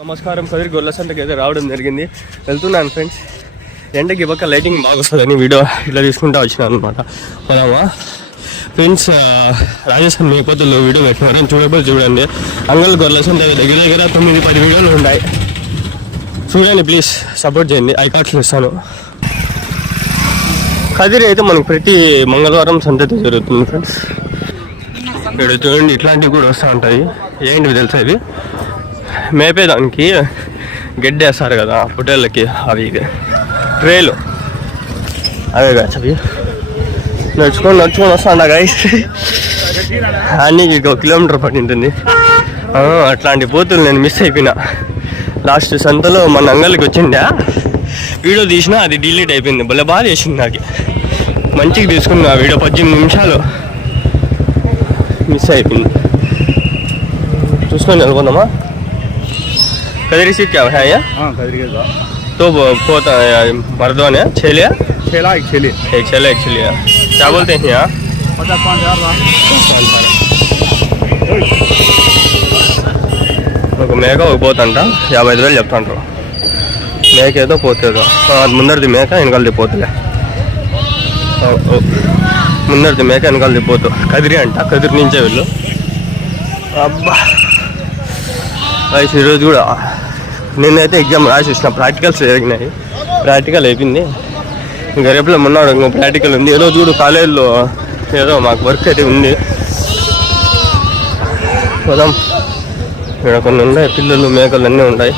నమస్కారం. కదిరి గొర్రెల సంతకి అయితే రావడం జరిగింది. వెళ్తున్నాను ఫ్రెండ్స్. ఎండకి పక్క లైటింగ్ బాగా వస్తుందని వీడియో ఇలా తీసుకుంటూ వచ్చినాను అనమాట. పోదామా ఫ్రెండ్స్. రాజస్థాన్ మేకపోతులు వీడియో పెట్టినారు, చూడండి. అంగల్ గొర్రెల సంత దగ్గర 9-10 వీడియోలు ఉన్నాయి. చూడండి ప్లీజ్, సపోర్ట్ చేయండి. ఐకార్డ్స్లో ఇస్తాను. కదిరి అయితే మనకు ప్రతి మంగళవారం సంత జరుగుతుంది ఫ్రెండ్స్. ఇక్కడ చూడండి, ఇట్లాంటివి కూడా వస్తూ ఉంటాయి. ఏంటివి తెలుసా, ఇవి మేపేదానికి గడ్డి వేస్తారు కదా పొట్టేళ్ళకి, అవి ట్రేలు అవే కాదు. అవి నడుచుకొని వస్తాను గైస్. అన్నీ 1 కిలోమీటర్ పడింటుంది. అట్లాంటి పోతులు నేను మిస్ అయిపోయినా. లాస్ట్ సంతలో మన అంగల్కి వచ్చిందా, వీడియో తీసినా అది డిలీట్ అయిపోయింది. భలే బాగా చేసింది. నాకు మంచిగా తీసుకున్నా వీడియో, 18 నిమిషాలు మిస్ అయిపోయింది. చూసుకొని వెళ్ళిపోదామా. कदरी सीट क्या है ये? हाँ कदरी के साथ तो पोता मर्दों ने छेलिया एक छेली क्या बोलते हैं यहाँ? 50,000 ఒక మేక ఒక పోతంట 55,000 చెప్తాంటారు. మేక ఏదో పోతేదో, అది ముందరిది మేక వెనకాలది పోతులే. ముందరిది మేక వెనకాలది పోతు. కదిరి అంట, కదిరి నుంచే వెళ్ళు. అబ్బా ఈరోజు కూడా నేనైతే ఎగ్జామ్ రాసి వచ్చిన, ప్రాక్టికల్స్ జరిగినాయి. ప్రాక్టికల్ అయిపోయింది, ఇంకా రేపులో మొన్నాడు ఇంకో ప్రాక్టికల్ ఉంది. ఏదో చూడు కాలేజీలో ఏదో మాకు వర్క్ అయితే ఉంది. పోదాం. ఇక్కడ కొన్ని ఉన్నాయి, పిల్లలు మేకలు అన్నీ ఉంటాయి.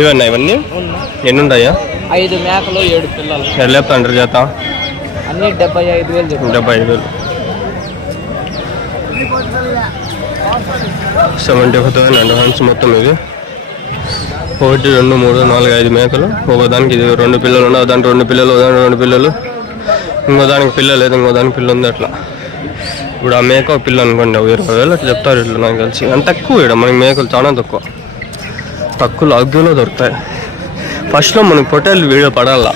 ఇవన్నీ ఇవన్నీ ఎన్ని ఉంటాయా? 5 మేకలు 7 పిల్లలు. ఎట్లా చెప్తాంటారు చేత? అన్ని 75,000. 75,000. 75,000 అండి ఫ్రెండ్స్ మొత్తం. ఇది 1, 2, 3, 4, 5 మేకలు. ఒకదానికి 2 పిల్లలు ఉన్నాయి, దానికి 2 పిల్లలు, దానికి 2 పిల్లలు, ఇంకో దానికి పిల్ల లేదు, ఇంకో దానికి పిల్ల ఉంది. అట్లా ఇప్పుడు ఆ మేక ఒక పిల్ల అనుకోండి 20,000 అట్లా చెప్తారు. ఇట్లా నాకు తెలిసి అంత తక్కువ. ఇక్కడ మనకి మేకలు చాలా తక్కువ అగ్గులో దొరుకుతాయి. ఫస్ట్లో మనకి పొట్టేళ్ళు వీడియో పడాలా.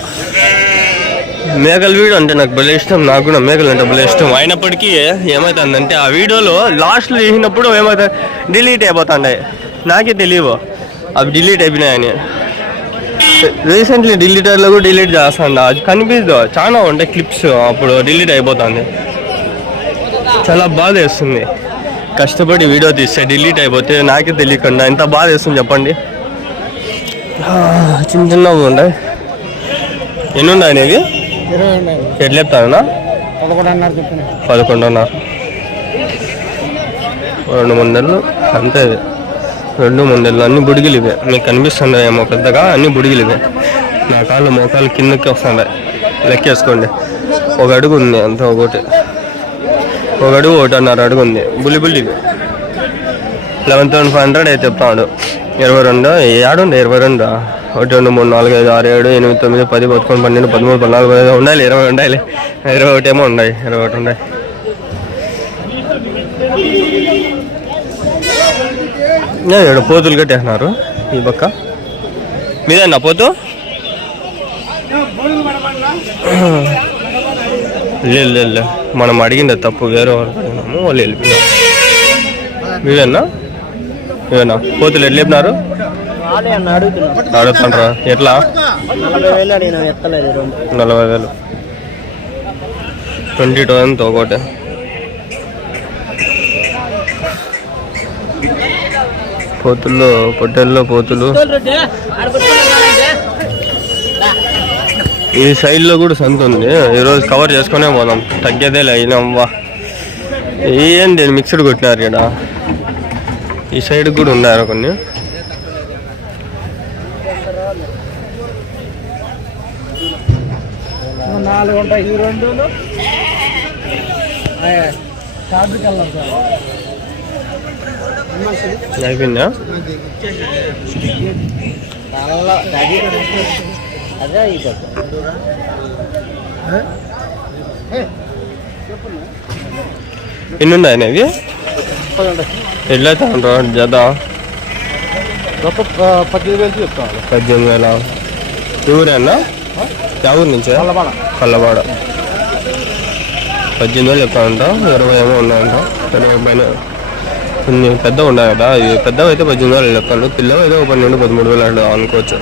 మేకల వీడియో అంటే నాకు భలే ఇష్టం. నాకు కూడా మేకలు అంటే భలే ఇష్టం. అయినప్పటికీ ఏమవుతుందంటే ఆ వీడియోలో లాస్ట్లో చేసినప్పుడు ఏమవుతుంది, డిలీట్ అయిపోతాయి. నాకే తెలియవు అవి డిలీట్ అయిపోయినాయని. రీసెంట్లీ డిలీటర్లో కూడా డిలీట్ చేస్తాను. అది కనిపిస్తుంది, చాలా ఉంటాయి క్లిప్స్, అప్పుడు డిలీట్ అయిపోతుంది. చాలా బాధ వేస్తుంది. కష్టపడి వీడియో తీస్తే డిలీట్ అయిపోతే నాకే తెలియకుండా ఎంత బాధ వేస్తుంది చెప్పండి. చిన్నవి ఉన్నాయి. ఎన్ని ఉన్నాయి అనేవి? ఎట్లా చెప్తానా? 11.5. 2-3 నెలలు అంతే. 2-3 నెలలు. అన్ని బుడిగిలు ఇవే. మీకు కనిపిస్తున్నాయి ఏమో పెద్దగా, అన్ని బుడిగిలు ఇవే. నా కాళ్ళు మోకాలు కిందకి వస్తున్నాయి. లెక్కేసుకోండి. 1 అడుగు ఉంది అంత. ఒకటి 1 అడుగు 1.5 అడుగు ఉంది. బుల్లి ఇవి 11,500 అయితే చెప్తాడు. 22 ఏడుండే 22 1, 2, 3, 4, 5, 6, 7, 8, 9, 10, 11, 12, 13, 14, 15 ఉండాలి. 20 ఉండాలి. 21 ఏమో ఉన్నాయి. 21 ఉన్నాయి. ఇక్కడ పోతులు కట్టేస్తున్నారు ఈ పక్క. మీదన్నా పోతు? లేదు, మనం అడిగింది తప్పు. వేరే వాళ్ళు అడిగినాము, వాళ్ళు వెళ్ళిపోయినారు. మీదన్నా పోతులు ఎట్లా చెప్పినారు? అడుగుతుంటారా? ఎట్లా? 40,000. 20,000 ఒకటి. పొట్టెల్లో పోతులు. ఈ సైడ్లో కూడా సంత ఉంది. ఈరోజు కవర్ చేసుకునే పోదాం, తగ్గేదేలే. అయినమ్మా ఏంటి మిక్స్డ్ కొట్టినారు ఇక్కడ. ఈ సైడ్ కూడా ఉన్నారు కొన్ని. అయిపోయిందా? ఎన్ని ఉన్నాయి ఇవి? ఎట్లయితే అంటారు జత? 18,000 చెప్తాను. 18,000. ఊరేనా? ఊరు నుంచి? కల్లబాడ. 18,000 చెప్తానంట. 20 ఏమో ఉన్నాయంట. 20 కొన్ని పెద్దగా ఉన్నాయి కదా, ఇవి పెద్దవి అయితే 18,000 లెక్కలు, పిల్లలు అయితే 12,000-13,000 అట్లా అనుకోవచ్చు.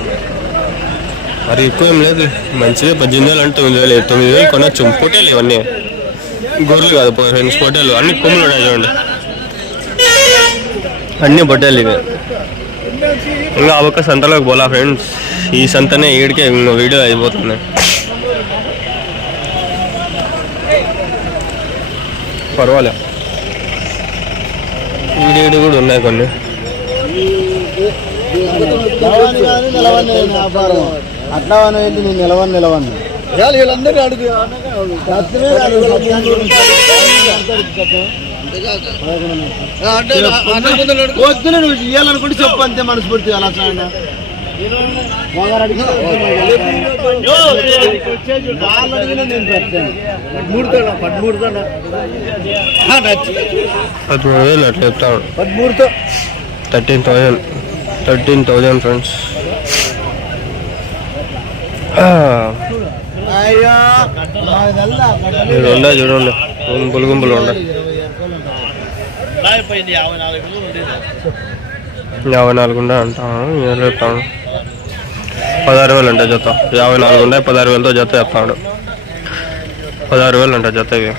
మరి ఎక్కువ ఏం లేదు, మంచిగా 18,000 అంటే 9,000 9,000 కొనొచ్చు. పొట్టేలు ఇవన్నీ గొర్రెలు కాదు ఫ్రెండ్స్, పొట్టేలు అన్ని కొమ్ములు ఉన్నాయి చూడండి, అన్ని పొట్టేలు ఇవి. ఇంకా ఆ ఒక్క సంతలోకి పోలా ఫ్రెండ్స్, ఈ సంతనే ఈడికే వీడియో అయిపోతుంది. పర్వాలే, ఈడీడు కూడా ఉన్నాయి కొన్ని. అట్లా వెళ్ళి నేను నిలవను వీళ్ళందరూ అడుగు వద్దులే, నువ్వు ఇవ్వాలనుకుంటే చెప్పు అంతే మనస్ఫూర్తి. అలా నేను పెడతాను 13,000 అట్లా చెప్తాను. 13తో 13,000 ఫ్రెండ్స్. మీరు ఉండే చూడండి, గుంపులు గుంపులు ఉండే 54 ఉండే అంటాను. చెప్తాను 16,000 అంట జత. 54 ఉండే 16,000తో జత చెప్తాడు. 16,000 అంట జత. ఇవి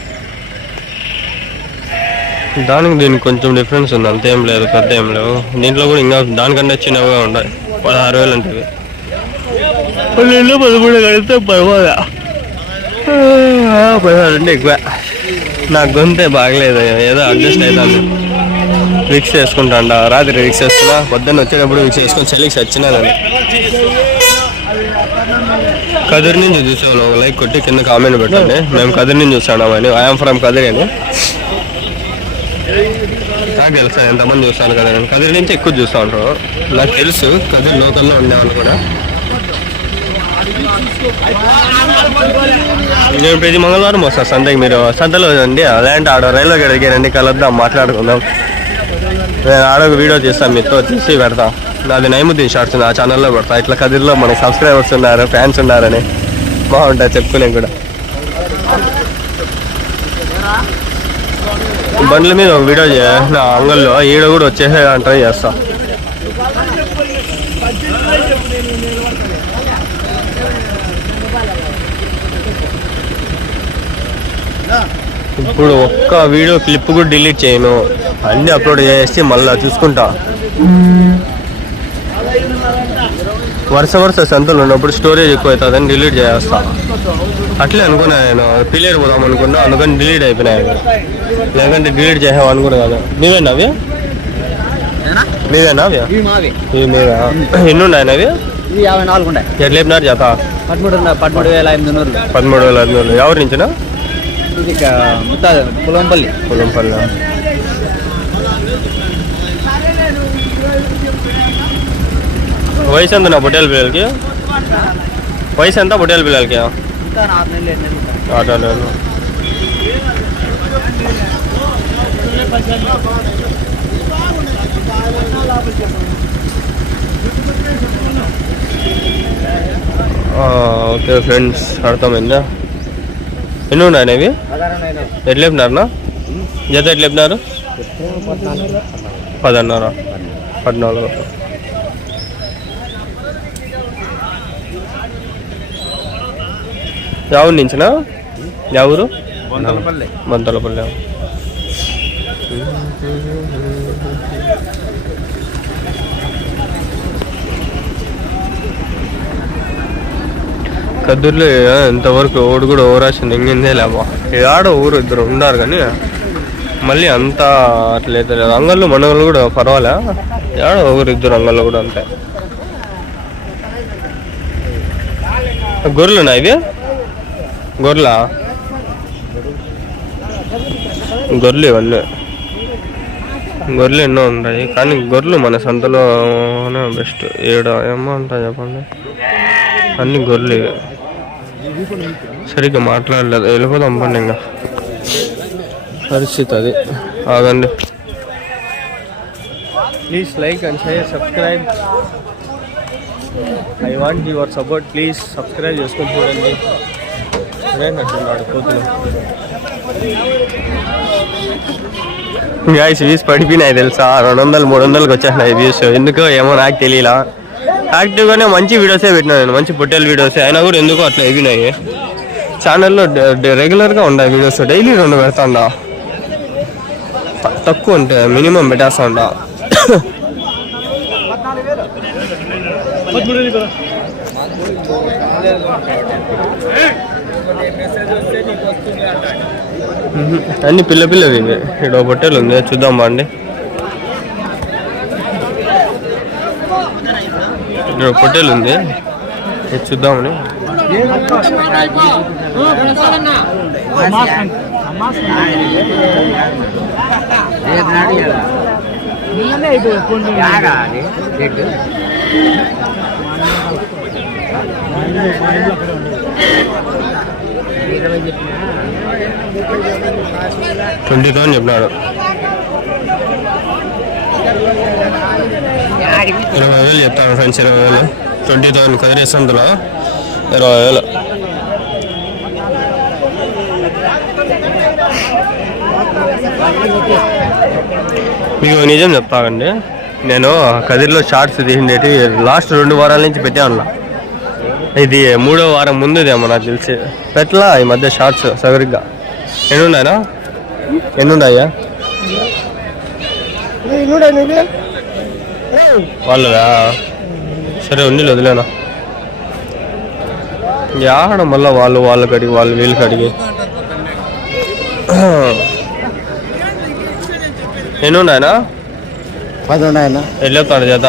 దానికి దీనికి కొంచెం డిఫరెన్స్ ఉంది, అంతేం లేదు, పెద్ద ఏం లేవు. దీంట్లో కూడా ఇంకా దానికంటే చిన్నవిగా ఉంటాయి. 16,000 అంటే ఇవి. 13 కలిస్తే పర్వాలే, 16 అంటే ఎక్కువ. నాకు గొంతే బాగలేదు, ఏదో అడ్జస్ట్ అవుతాను. విక్స్ వేసుకుంటా, రాత్రి విక్స్ వేసుకున్నా, పొద్దున్న వచ్చేటప్పుడు విక్స్ వేసుకొని చలికి వచ్చినాను. కదిరి నుంచి చూసాను, ఒక లైక్ కొట్టి కింద కామెంట్ పెట్టండి. మేము కదిరి నుంచి చూస్తామని, ఐఎమ్ ఫ్రమ్ కదిరి అని. నాకు తెలుసా ఎంతమంది చూస్తాను కదా, నేను కదిరి నుంచి ఎక్కువ చూస్తూ ఉంటాను. నాకు తెలుసు కదిరి లోకల్లో ఉండేవాళ్ళు కూడా. నేను ప్రతి మంగళవారం వస్తాను సంతకి. మీరు సంతలో అండి అలాంటి ఆడ రైల్వే గడికి రండి, కలుద్దాం, మాట్లాడుకుందాం. నేను ఆడొక వీడియో చేస్తాను, మీతో తీసి పెడతా. నాది నైముద్దీన్ షార్ట్స్, ఆ ఛానల్లో పెడతా. ఇట్లా కదిరిలో మనకి సబ్స్క్రైబర్స్ ఉన్నారు, ఫ్యాన్స్ ఉన్నారని బాగుంటుంది చెప్పుకునే కూడా. బండ్ల మీద ఒక వీడియో చేసిన అంగల్లో ఈడ కూడా వచ్చేసే ట్రై చేస్తా. ఇప్పుడు ఒక్క వీడియో క్లిప్ కూడా డిలీట్ చేయను, అన్నీ అప్లోడ్ చేసి మళ్ళీ చూసుకుంటా. వరుస సంతలు ఉన్నప్పుడు స్టోరేజ్ ఎక్కువ అవుతుందని డిలీట్ చేస్తా. అట్లే అనుకున్నా, నేను పిల్లలు పోదాం అనుకున్నా, అందుకని డిలీట్ అయిపోయినాయి. లేకంటే డిలీట్ చేసామని కూడా కాదు. మీవేనా అవి? మీవేనా అవి? ఇవి మీవా? ఎన్ని ఉన్నాయి అవి? 54 ఉన్నాయి. ఎట్లా చెప్పినారు జత? 13,500. 13,500. ఎవరి నుంచినా? ఇది పొలంపల్లి. వయసు ఎంత నా పొట్టేల పిల్లలకి? వయసు ఎంత పొట్టేల పిల్లలకి? 6 నెలలు. ఓకే ఫ్రెండ్స్, అర్థమైందా? ఎన్ని ఉన్నాయి ఇవి? ఎట్లా చెప్పినారనా జత? ఎట్లా చెప్పినారు? 14. ఎవరి నుంచినా? ఎవరు? మంతలపల్లి. కదిరిలో ఇంతవరకు ఓడు కూడా ఓరాసింది ఇంగిందే లేవా. ఆడ ఊరు ఇద్దరు ఉన్నారు కానీ మళ్ళీ అంతా అట్లయితే లేదు. అంగళ్ళు మనగళ్ళు కూడా పర్వాలే, ఆడ ఊరు ఇద్దరు అంగళ్ళు కూడా అంతే. గొర్రెలున్నా ఇవి? గొర్రెలు ఇవన్నీ గొర్రెలు ఎన్నో ఉంటాయి, కానీ గొర్రెలు మన సంతలోనే బెస్ట్. ఏమో ఉంటాయి చెప్పండి, అన్ని గొర్రెలు. సరిగ్గా మాట్లాడలేదు, వెళ్ళిపోదాం పండి. ఇంకా పరిస్థితి అది. ఆగండి. Please like and share, subscribe. I want your support. Please subscribe చేసుకొని చూడండి. నట్టున్నాడు కోతులు. గాయస్ వ్యూస్ పడిపోయినాయి తెలుసా, 200 300కి వచ్చేసినాయి వ్యూస్. ఎందుకో ఏమో నాకు తెలియలా. యాక్టివ్గానే మంచి వీడియోసే పెట్టినా నేను, మంచి పొట్టేల్ వీడియోసే, అయినా కూడా ఎందుకో అట్లా అయిపోయినాయి. ఛానల్లో రెగ్యులర్గా ఉన్నాయి వీడియోస్, డైలీ 2 పెడతాండా, తక్కువ ఉంటే మినిమం పెట్టేస్తాండా. అన్ని పిల్లవి ఇవి. ఇక్కడ పొట్టేలు ఉంది, చూద్దాం బాండి. ఇక్కడ పొట్టేలు ఉంది, ఇది చూద్దామని. $20,000 చెప్పినాడు. 20,000 చెప్తాను ఫ్రెండ్స్. 20,000 20,000 కదిరేసందులో 20,000. మీకు నిజం చెప్తానండి, నేను కదిరిలో షార్ట్స్ తీసిండేటి లాస్ట్ 2 వారాల నుంచి పెట్టాను. ఇది 3వ వారం ముందుదేమో నాకు తెలిసి. పెట్టలా ఈ మధ్య షార్ట్స్ సగరిగ్గా. ఎన్నున్నాయా వాళ్ళదా? సరే ఉండి వదిలేనా, ఆడ మళ్ళీ వాళ్ళు కడిగి వీళ్ళు కడిగి. ఎన్నున్నాయనా? 10 ఉన్నాయన్నా. ఎట్లా చెప్తాడు చేత?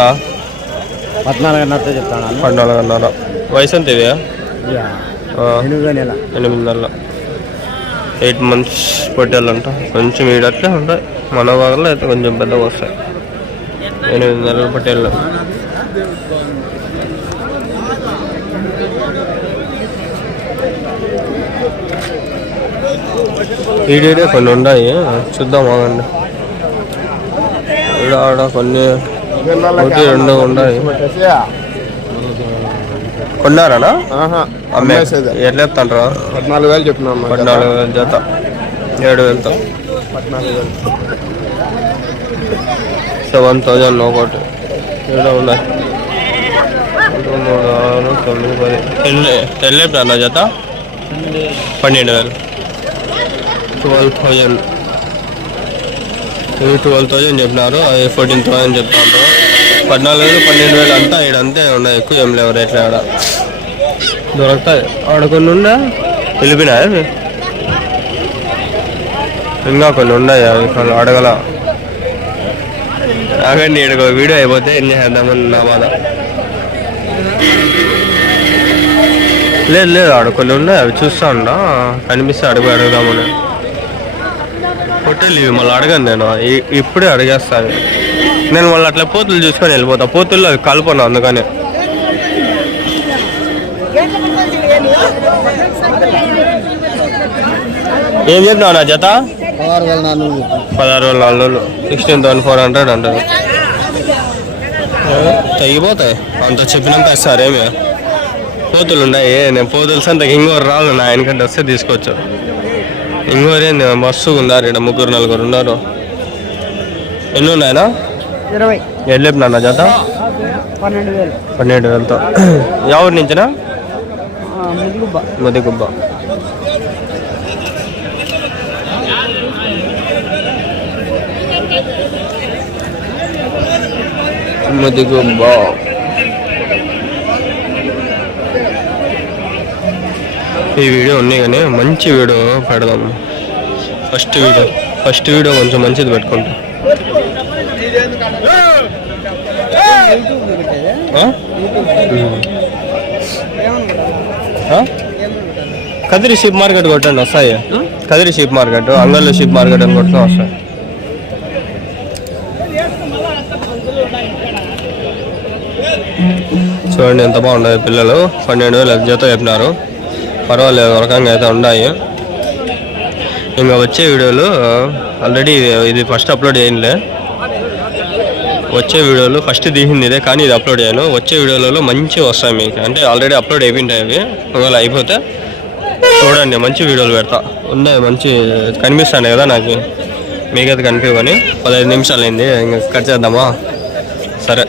14.5 చెప్తాను. 14.5. వయసు ఎంత ఇవి? 8 నెలలు. 8 months పొట్టేళ్ళంట. కొంచెం ఈడట్లే ఉంటాయి, మన భాగంలో అయితే కొంచెం పెద్దగా వస్తాయి. 8 నెలల పొట్టేళ్ళు. ఈడేడే కొన్ని ఉన్నాయి, చూద్దాం ఆగండి. ఆడ కొన్ని 1 2 ఉన్నాయి. కొన్నారా? ఎట్లా చెప్తాంటారా? 14,000 చెప్తున్నాను. 14,000 జత, 7,000తో 7,000 ఒకటి. ఏదో ఉన్నాయి 2 3 6 9 10. తెల్లేపురా జత 12,000. 12,000. 12,000 చెప్పినారు, అది 14,000 చెప్తా ఉంటారు. 14,000 12,000 అంతా ఈడంతే ఉన్నాయి, ఎక్కువ ఏం లేవు రేట్లు. ఆడ దొరుకుతాయి, ఆడ కొన్ని ఉండే వెళ్ళిపోయినాయి. ఇంకా కొన్ని ఉన్నాయి, అవి అడగల. ఆగండి, ఈడకు వీడియో అయిపోతే ఏం చేద్దామని నా బాధ. లేదు ఆడ కొన్ని ఉన్నాయి, అవి చూస్తా ఉన్నా, కనిపిస్తే అడుగుదామని. పొట్టేలు ఇవి మళ్ళీ అడగను నేను, ఇప్పుడే అడిగేస్తాను నేను. మళ్ళీ అట్లా పోతులు చూసుకొని వెళ్ళిపోతా, పోతుల్లో అవి కలపను అందుకని. ఏం చెప్తున్నావు నా జత? 16,400. 16,400 అంటారు. తగ్గిపోతాయి అంత చెప్పినంత ఇస్తారేమి. పోతులు ఉన్నాయి, నేను పోతులు సంతకి ఇంకోరు రాళ్ళు నా ఆయనకంటే వస్తే తీసుకోవచ్చు. ఇంకోరేంది మస్తుగా ఉన్నారు, ఇక్కడ 3 4 ఉన్నారు. ఎన్ని ఉన్నాయనా? 20. ఎట్లా చెప్పినా జత? 12,000తో. ఎవరి నుంచినా? ముదిగుబ్బ. ఈ వీడియో ఉన్నాయి కానీ మంచి వీడియో పెడదాం. ఫస్ట్ వీడియో కొంచెం మంచిది పెట్టుకుంటాం. కదిరి షీప్ మార్కెట్ కొట్టండి వస్తాయి. కదిరి షీప్ మార్కెట్, అంగల్లో షీప్ మార్కెట్ అని కొట్టుకుని వస్తాయి. చూడండి ఎంత బాగున్నాయి పిల్లలు. 12,000 జత చెప్పినారు, పర్వాలేదు రకంగా అయితే ఉన్నాయి. ఇంకా వచ్చే వీడియోలు ఆల్రెడీ ఇది ఫస్ట్ అప్లోడ్ చేయనులే. వచ్చే వీడియోలు ఫస్ట్ తీసింది ఇదే, కానీ ఇది అప్లోడ్ చేయను. వచ్చే వీడియోలలో మంచిగా వస్తాయి మీకు, అంటే ఆల్రెడీ అప్లోడ్ అయిపోయింటాయి అవి. ఒకవేళ అయిపోతే చూడండి, మంచి వీడియోలు పెడతా. ఉన్నాయి మంచి కనిపిస్తాయి కదా నాకు. మీకైతే కనిపించని 15 నిమిషాలు అయింది, ఇంకా కట్ చేద్దామా? సరే.